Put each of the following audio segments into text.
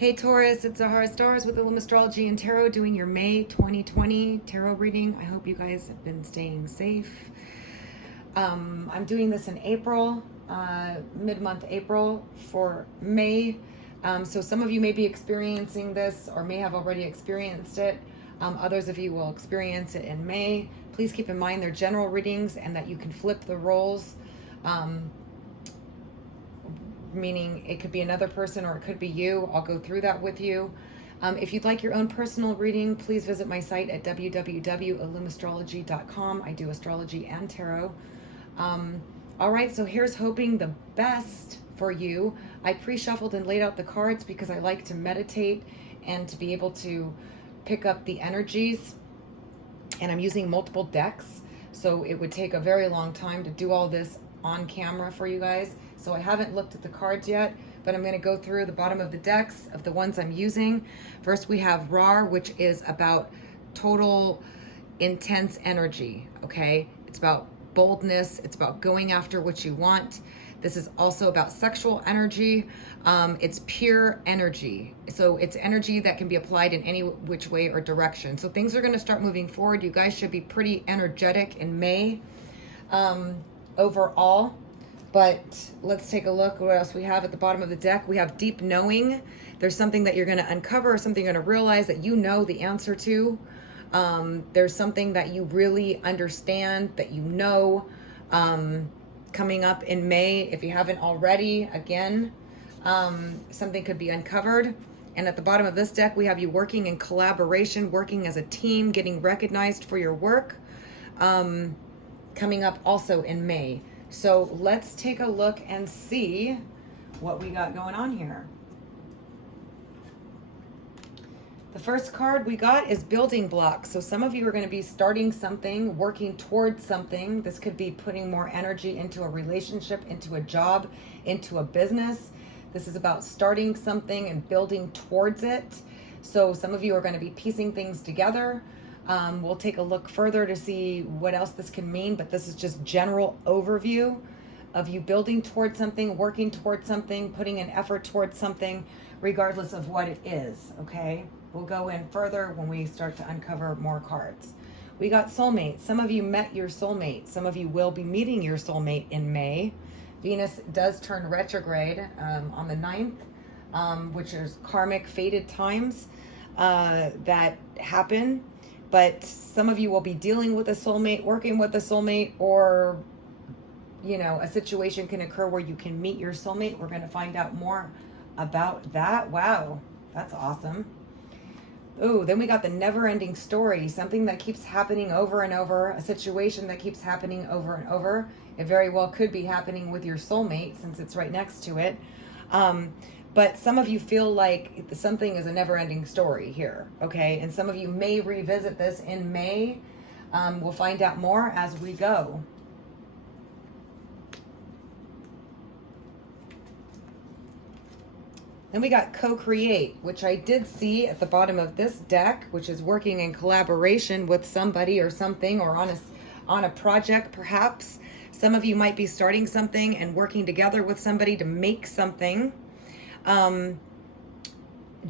Hey Taurus, it's Zahara Stars with Illum Astrology and Tarot doing your May 2020 tarot reading. I hope you guys have been staying safe. I'm doing this in April, mid-month April for May. So some of you may be experiencing this or may have already experienced it. Others of you will experience it in May. Please keep in mind they're general readings and that you can flip the roles. Meaning it could be another person or it could be you. I'll go through that with you. If you'd like your own personal reading, please visit my site at www.illumastrology.com. I do astrology and tarot. All right, so here's hoping the best for you. I pre-shuffled and laid out the cards because I like to meditate and to be able to pick up the energies. And I'm using multiple decks, so it would take a very long time to do all this on camera for you guys. So I haven't looked at the cards yet, but I'm going to go through the bottom of the decks of the ones I'm using. First we have RAR, which is about total intense energy, okay? It's about boldness. It's about going after what you want. This is also about sexual energy. It's pure energy. So it's energy that can be applied in any which way or direction. So things are going to start moving forward. You guys should be pretty energetic in May overall. But let's take a look what else we have at the bottom of the deck. We have deep knowing. There's something that you're going to uncover, something you're going to realize that you know the answer to. There's something that you really understand, that you know, coming up in May. If you haven't already, again, something could be uncovered. And at the bottom of this deck, we have you working in collaboration, working as a team, getting recognized for your work, coming up also in May. So let's take a look and see what we got going on here. The first card we got is building blocks. So some of you are going to be starting something, working towards something. This could be putting more energy into a relationship, into a job, into a business. This is about starting something and building towards it. So some of you are going to be piecing things together. We'll take a look further to see what else this can mean, but this is just general overview of you building towards something, working towards something, putting an effort towards something, regardless of what it is, okay? We'll go in further when we start to uncover more cards. We got soulmates. Some of you met your soulmate. Some of you will be meeting your soulmate in May. Venus does turn retrograde on the 9th, which is karmic fated times that happen. But some of you will be dealing with a soulmate, working with a soulmate, or, you know, a situation can occur where you can meet your soulmate. We're going to find out more about that. Wow, that's awesome. Oh, then we got the never-ending story, something that keeps happening over and over, a situation that keeps happening over and over. It very well could be happening with your soulmate since it's right next to it. But some of you feel like something is a never-ending story here, okay? And some of you may revisit this in May. We'll find out more as we go. Then we got co-create, which I did see at the bottom of this deck, which is working in collaboration with somebody or something, or on a project perhaps. Some of you might be starting something and working together with somebody to make something.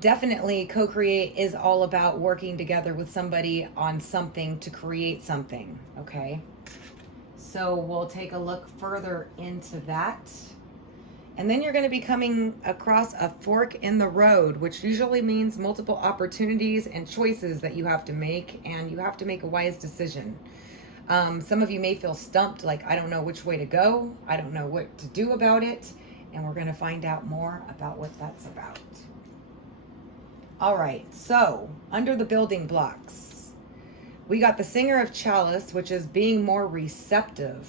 Definitely co-create is all about working together with somebody on something to create something, okay? So we'll take a look further into that. And then you're going to be coming across a fork in the road, which usually means multiple opportunities and choices that you have to make, and you have to make a wise decision. Some of you may feel stumped, like, I don't know which way to go. I don't know what to do about it. And we're going to find out more about what that's about. All right, so under the building blocks, we got the Singer of Chalice, which is being more receptive.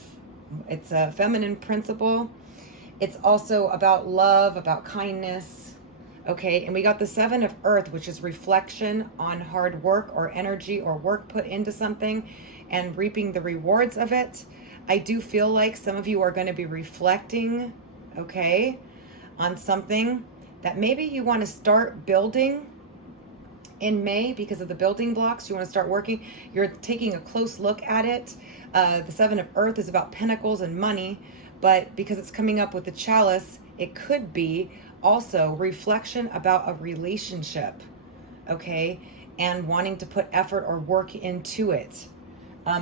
It's a feminine principle. It's also about love, about kindness, okay? And we got the Seven of Earth, which is reflection on hard work or energy or work put into something and reaping the rewards of it. I do feel like some of you are going to be reflecting, okay, on something that maybe you want to start building in May because of the building blocks. You want to start working. You're taking a close look at it. The Seven of Earth is about pentacles and money, but because it's coming up with the chalice, it could be also reflection about a relationship, okay, and wanting to put effort or work into it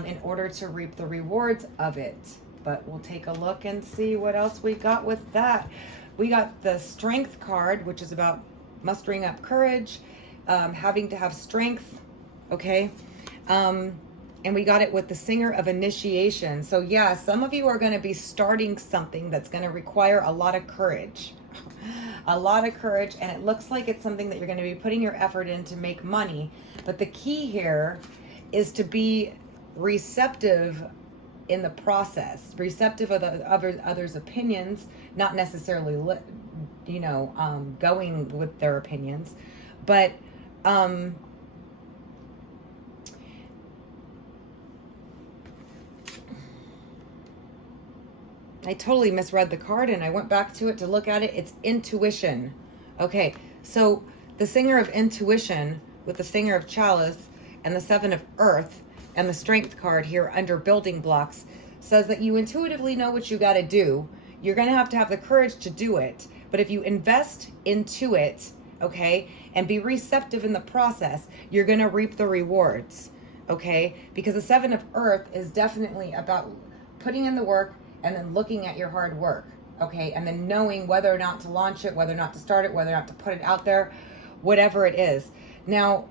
in order to reap the rewards of it. But we'll take a look and see what else we got with that. We got the Strength card, which is about mustering up courage, having to have strength, okay? And we got it with the Singer of Initiation. So yeah, some of you are going to be starting something that's going to require a lot of courage. A lot of courage, and it looks like it's something that you're going to be putting your effort in to make money. But the key here is to be receptive in the process, receptive of the others' opinions, not necessarily, going with their opinions, but I totally misread the card and I went back to it to look at it. It's intuition. Okay, so the Singer of Intuition with the Singer of Chalice and the Seven of Earth and the Strength card here under building blocks says that you intuitively know what you got to do. You're going to have the courage to do it. But if you invest into it, okay, and be receptive in the process, you're going to reap the rewards, okay? Because the Seven of Earth is definitely about putting in the work and then looking at your hard work, okay? And then knowing whether or not to launch it, whether or not to start it, whether or not to put it out there, whatever it is. Now,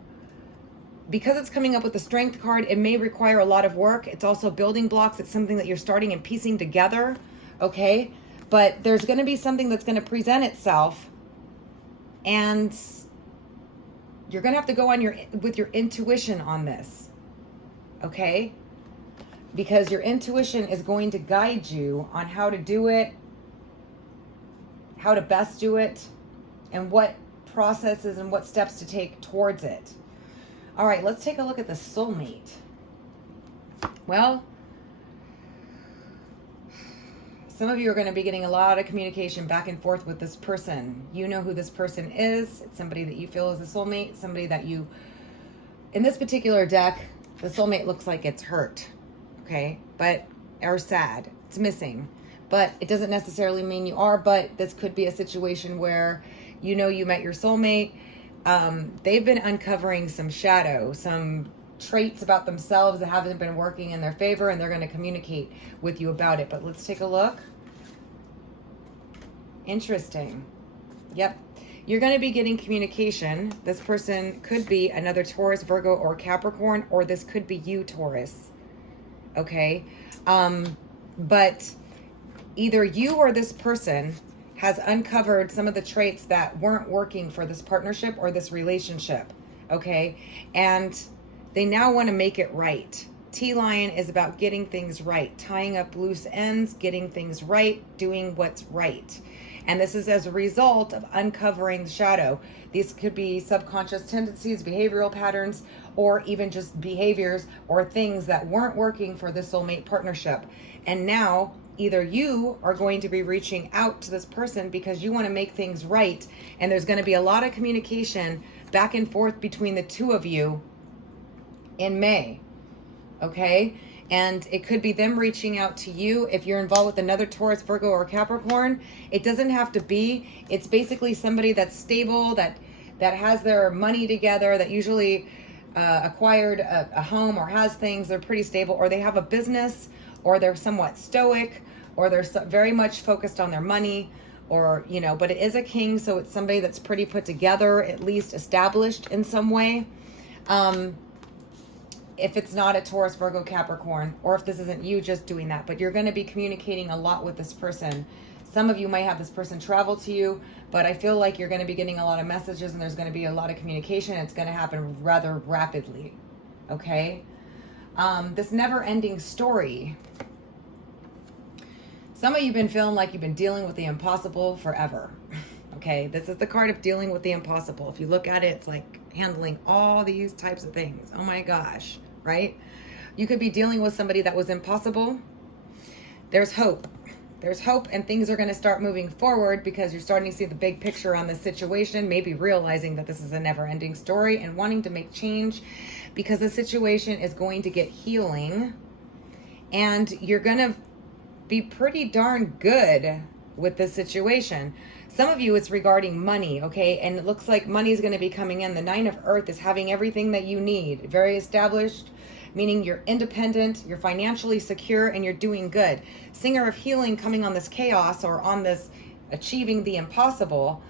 because it's coming up with the Strength card, it may require a lot of work. It's also building blocks. It's something that you're starting and piecing together, okay? But there's going to be something that's going to present itself, and you're going to have to go on with your intuition on this, okay? Because your intuition is going to guide you on how to do it, how to best do it, and what processes and what steps to take towards it. All right, let's take a look at the soulmate. Well, some of you are going to be getting a lot of communication back and forth with this person. You know who this person is. It's somebody that you feel is a soulmate, somebody that you, in this particular deck, the soulmate looks like it's hurt, okay? Or sad, it's missing. But it doesn't necessarily mean you are, but this could be a situation where you know you met your soulmate. They've been uncovering some shadow, some traits about themselves that haven't been working in their favor, and they're going to communicate with you about it. But let's take a look. Interesting. Yep. You're going to be getting communication. This person could be another Taurus, Virgo, or Capricorn, or this could be you, Taurus. Okay. But either you or this person has uncovered some of the traits that weren't working for this partnership or this relationship. Okay. And they now want to make it right. T-Lion is about getting things right, tying up loose ends, getting things right, doing what's right. And this is as a result of uncovering the shadow. These could be subconscious tendencies, behavioral patterns, or even just behaviors or things that weren't working for the soulmate partnership. And now either you are going to be reaching out to this person because you want to make things right. And there's going to be a lot of communication back and forth between the two of you in May, okay? And it could be them reaching out to you. If you're involved with another Taurus, Virgo, or Capricorn, it doesn't have to be. It's basically somebody that's stable, that has their money together, that usually acquired a home or has things. They're pretty stable, or they have a business, or they're somewhat stoic, or they're very much focused on their money, or, but it is a king, so it's somebody that's pretty put together, at least established in some way. If it's not a Taurus, Virgo, Capricorn, or if this isn't you just doing that, but you're going to be communicating a lot with this person. Some of you might have this person travel to you, but I feel like you're going to be getting a lot of messages and there's going to be a lot of communication. It's going to happen rather rapidly, okay? This never-ending story. Some of you have been feeling like you've been dealing with the impossible forever, okay? This is the card of dealing with the impossible. If you look at it, it's like handling all these types of things. Oh my gosh, right? You could be dealing with somebody that was impossible. There's hope. There's hope, and things are going to start moving forward because you're starting to see the big picture on the situation, maybe realizing that this is a never-ending story and wanting to make change because the situation is going to get healing, and you're going to be pretty darn good with this situation. Some of you, it's regarding money, okay? And it looks like money is going to be coming in. The Nine of Earth is having everything that you need. Very established, meaning you're independent, you're financially secure, and you're doing good. Singer of Healing coming on this chaos or on this achieving the impossible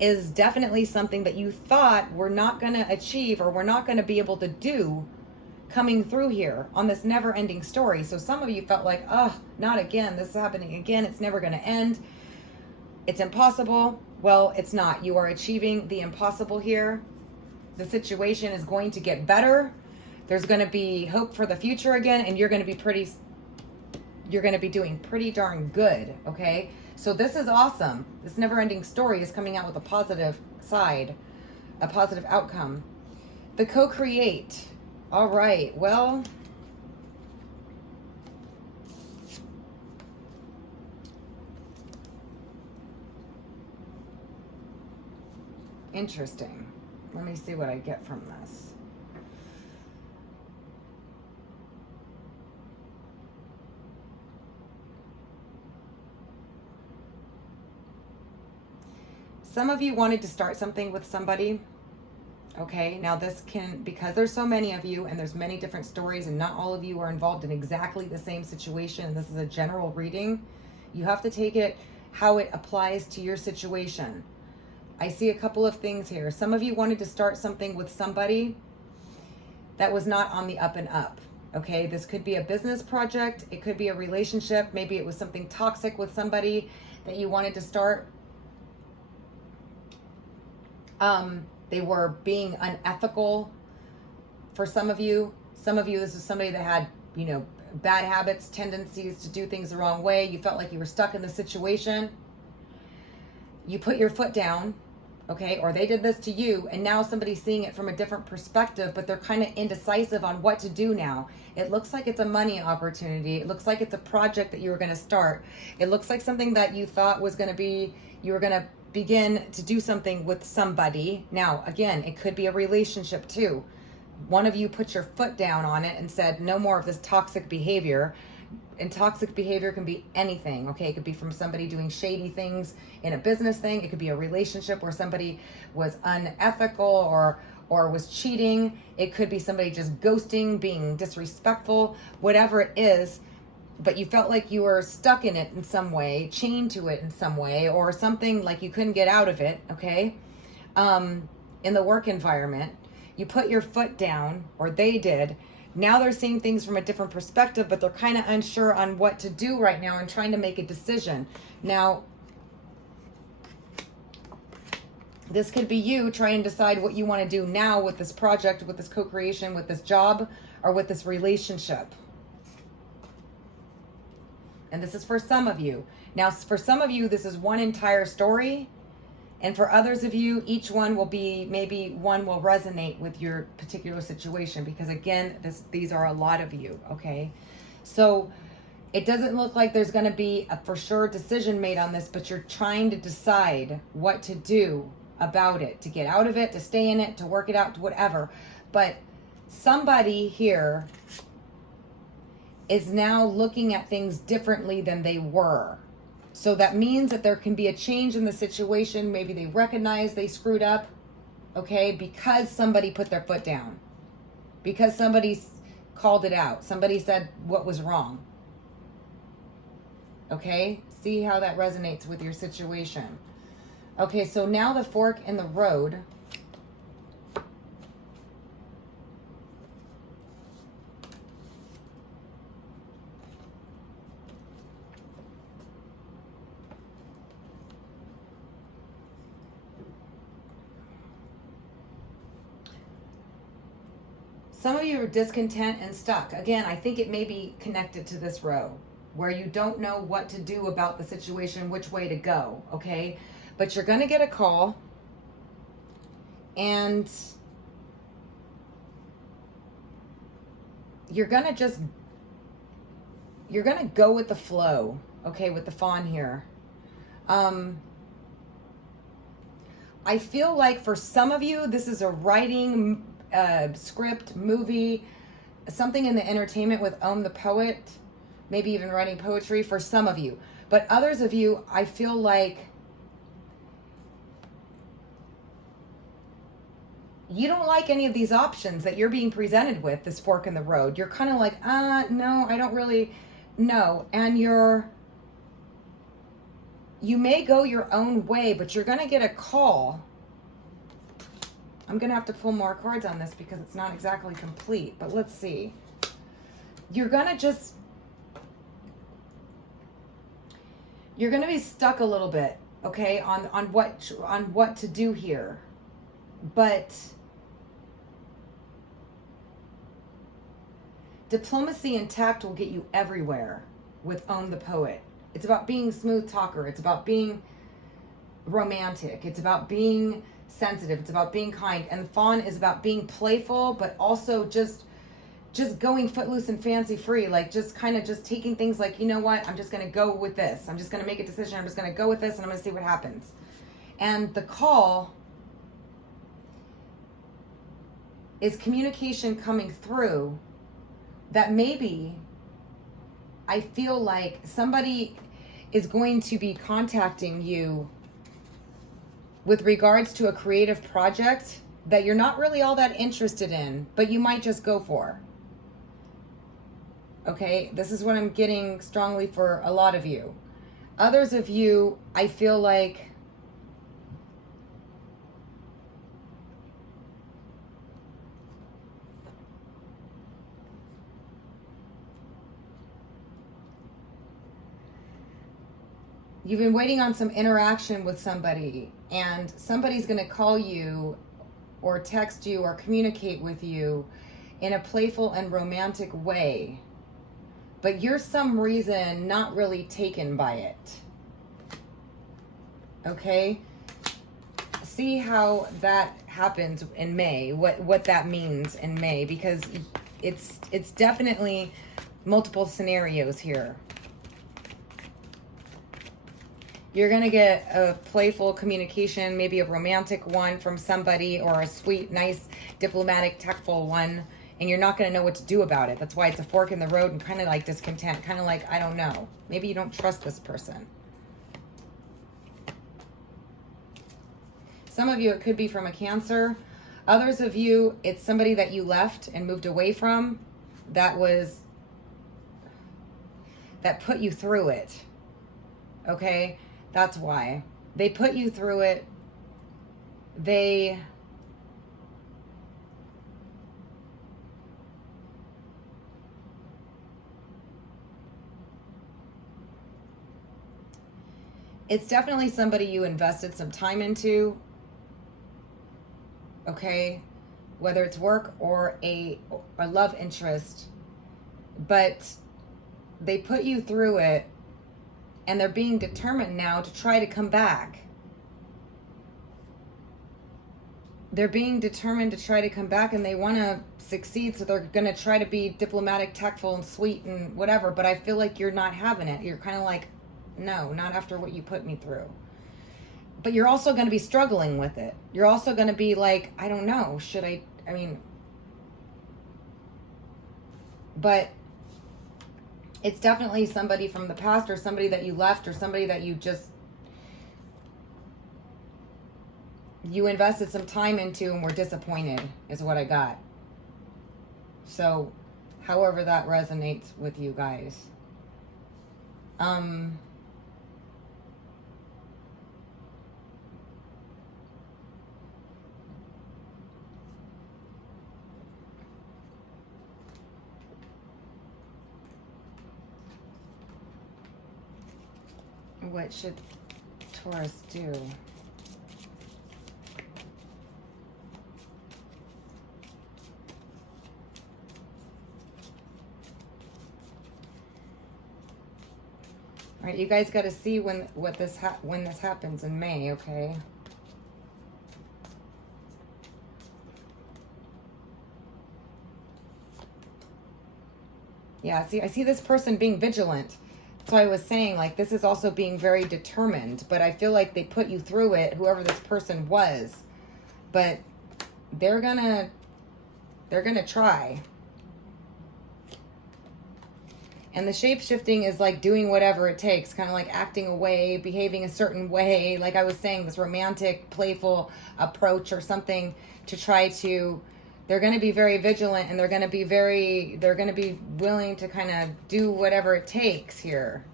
is definitely something that you thought we're not going to achieve or we're not going to be able to do coming through here on this never-ending story. So some of you felt like, oh, not again. This is happening again. It's never going to end. It's impossible. Well, it's not. You are achieving the impossible here. The situation is going to get better. There's going to be hope for the future again, and you're going to be doing pretty darn good, okay? So this is awesome. This never-ending story is coming out with a positive side, a positive outcome. The co-create. All right, well, interesting. Let me see what I get from this. Some of you wanted to start something with somebody. Okay, now this can, because there's so many of you and there's many different stories and not all of you are involved in exactly the same situation, and this is a general reading, you have to take it how it applies to your situation. I see a couple of things here. Some of you wanted to start something with somebody that was not on the up and up. Okay, this could be a business project. It could be a relationship. Maybe it was something toxic with somebody that you wanted to start. They were being unethical for some of you. Some of you, this is somebody that had, bad habits, tendencies to do things the wrong way. You felt like you were stuck in the situation. You put your foot down, okay, or they did this to you, and now somebody's seeing it from a different perspective, but they're kind of indecisive on what to do now. It looks like it's a money opportunity. It looks like it's a project that you were going to start. It looks like something that you thought was going to be, you were going to begin to do something with somebody. Now, again, it could be a relationship too. One of you put your foot down on it and said, no more of this toxic behavior. And toxic behavior can be anything, okay? It could be from somebody doing shady things in a business thing. It could be a relationship where somebody was unethical or was cheating. It could be somebody just ghosting, being disrespectful, whatever it is. But you felt like you were stuck in it in some way, chained to it in some way, or something like you couldn't get out of it, okay? In the work environment, you put your foot down, or they did. Now they're seeing things from a different perspective, but they're kind of unsure on what to do right now and trying to make a decision. Now, this could be you trying to decide what you want to do now with this project, with this co-creation, with this job, or with this relationship. And this is for some of you. Now, for some of you, this is one entire story. And for others of you, each one will be, maybe one will resonate with your particular situation. Because again, these are a lot of you, okay? So it doesn't look like there's going to be a for sure decision made on this, but you're trying to decide what to do about it, to get out of it, to stay in it, to work it out, to whatever. But somebody here is now looking at things differently than they were. So that means that there can be a change in the situation. Maybe they recognize they screwed up, okay, because somebody put their foot down, because somebody called it out. Somebody said what was wrong. Okay, see how that resonates with your situation. Okay, so now the fork in the road. Some of you are discontent and stuck. Again, I think it may be connected to this row where you don't know what to do about the situation, which way to go, okay? But you're going to get a call and you're going to go with the flow, okay, with the fawn here. I feel like for some of you, this is a writing script, movie, something in the entertainment with the Poet, maybe even writing poetry for some of you. But others of you, I feel like you don't like any of these options that you're being presented with, this fork in the road. You're kind of like, no, I don't really know. And you may go your own way, but you're going to get a call. I'm going to have to pull more cards on this because it's not exactly complete, but let's see. You're going to be stuck a little bit, okay, on what to do here. But diplomacy and tact will get you everywhere with Own the Poet. It's about being a smooth talker. It's about being romantic. It's about being sensitive. It's about being kind. And Fawn is about being playful, but also just going footloose and fancy free. Like just kind of just taking things like, you know what? I'm just going to go with this. I'm just going to make a decision. I'm just going to go with this and I'm going to see what happens. And the call is communication coming through that maybe I feel like somebody is going to be contacting you with regards to a creative project that you're not really all that interested in, but you might just go for. Okay, this is what I'm getting strongly for a lot of you. Others of you, I feel like you've been waiting on some interaction with somebody, and somebody's going to call you or text you or communicate with you in a playful and romantic way, but you're some reason not really taken by it. Okay? See how that happens in May, what that means in May, because it's definitely multiple scenarios here. You're going to get a playful communication, maybe a romantic one from somebody, or a sweet, nice, diplomatic, tactful one, and you're not going to know what to do about it. That's why it's a fork in the road and kind of like discontent, kind of like, I don't know. Maybe you don't trust this person. Some of you, it could be from a Cancer. Others of you, it's somebody that you left and moved away from that put you through it. Okay? That's why. They put you through it. It's definitely somebody you invested some time into. Okay? Whether it's work or a love interest. But they put you through it, and they're being determined now to try to come back. They're being determined to try to come back, and they want to succeed, so they're going to try to be diplomatic, tactful, and sweet and whatever, but I feel like you're not having it. You're kind of like, no, not after what you put me through. But you're also going to be struggling with it. You're also going to be like, I don't know, but it's definitely somebody from the past, or somebody that you left, or somebody that you invested some time into and were disappointed, is what I got. So, however that resonates with you guys. What should Taurus do? All right, you guys got to see when this happens in May, okay? Yeah, see, I see this person being vigilant. So I was saying, like, this is also being very determined, but I feel like they put you through it, whoever this person was, but they're gonna try. And the shape-shifting is like doing whatever it takes, kind of like acting away, behaving a certain way. Like I was saying, this romantic, playful approach or something to try to, they're going to be very vigilant, and they're going to be willing to kind of do whatever it takes here.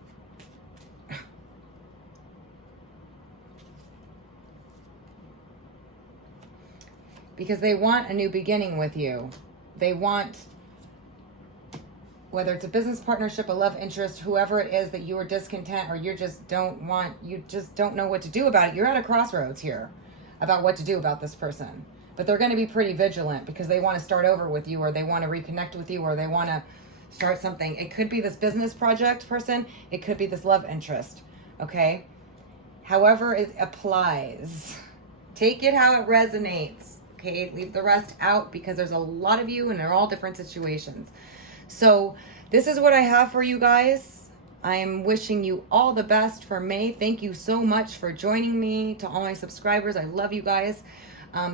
Because they want a new beginning with you. They want, whether it's a business partnership, a love interest, whoever it is that you are discontent or you just don't know what to do about it. You're at a crossroads here about what to do about this person. But they're going to be pretty vigilant because they want to start over with you, or they want to reconnect with you, or they want to start something. It could be this business project person. It could be this love interest. Okay? However it applies. Take it how it resonates. Okay? Leave the rest out because there's a lot of you and they're all different situations. So this is what I have for you guys. I am wishing you all the best for May. Thank you so much for joining me. To all my subscribers, I love you guys.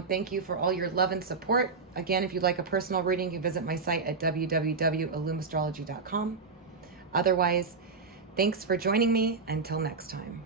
Thank you for all your love and support. Again, if you'd like a personal reading, you can visit my site at www.illumastrology.com. Otherwise, thanks for joining me. Until next time.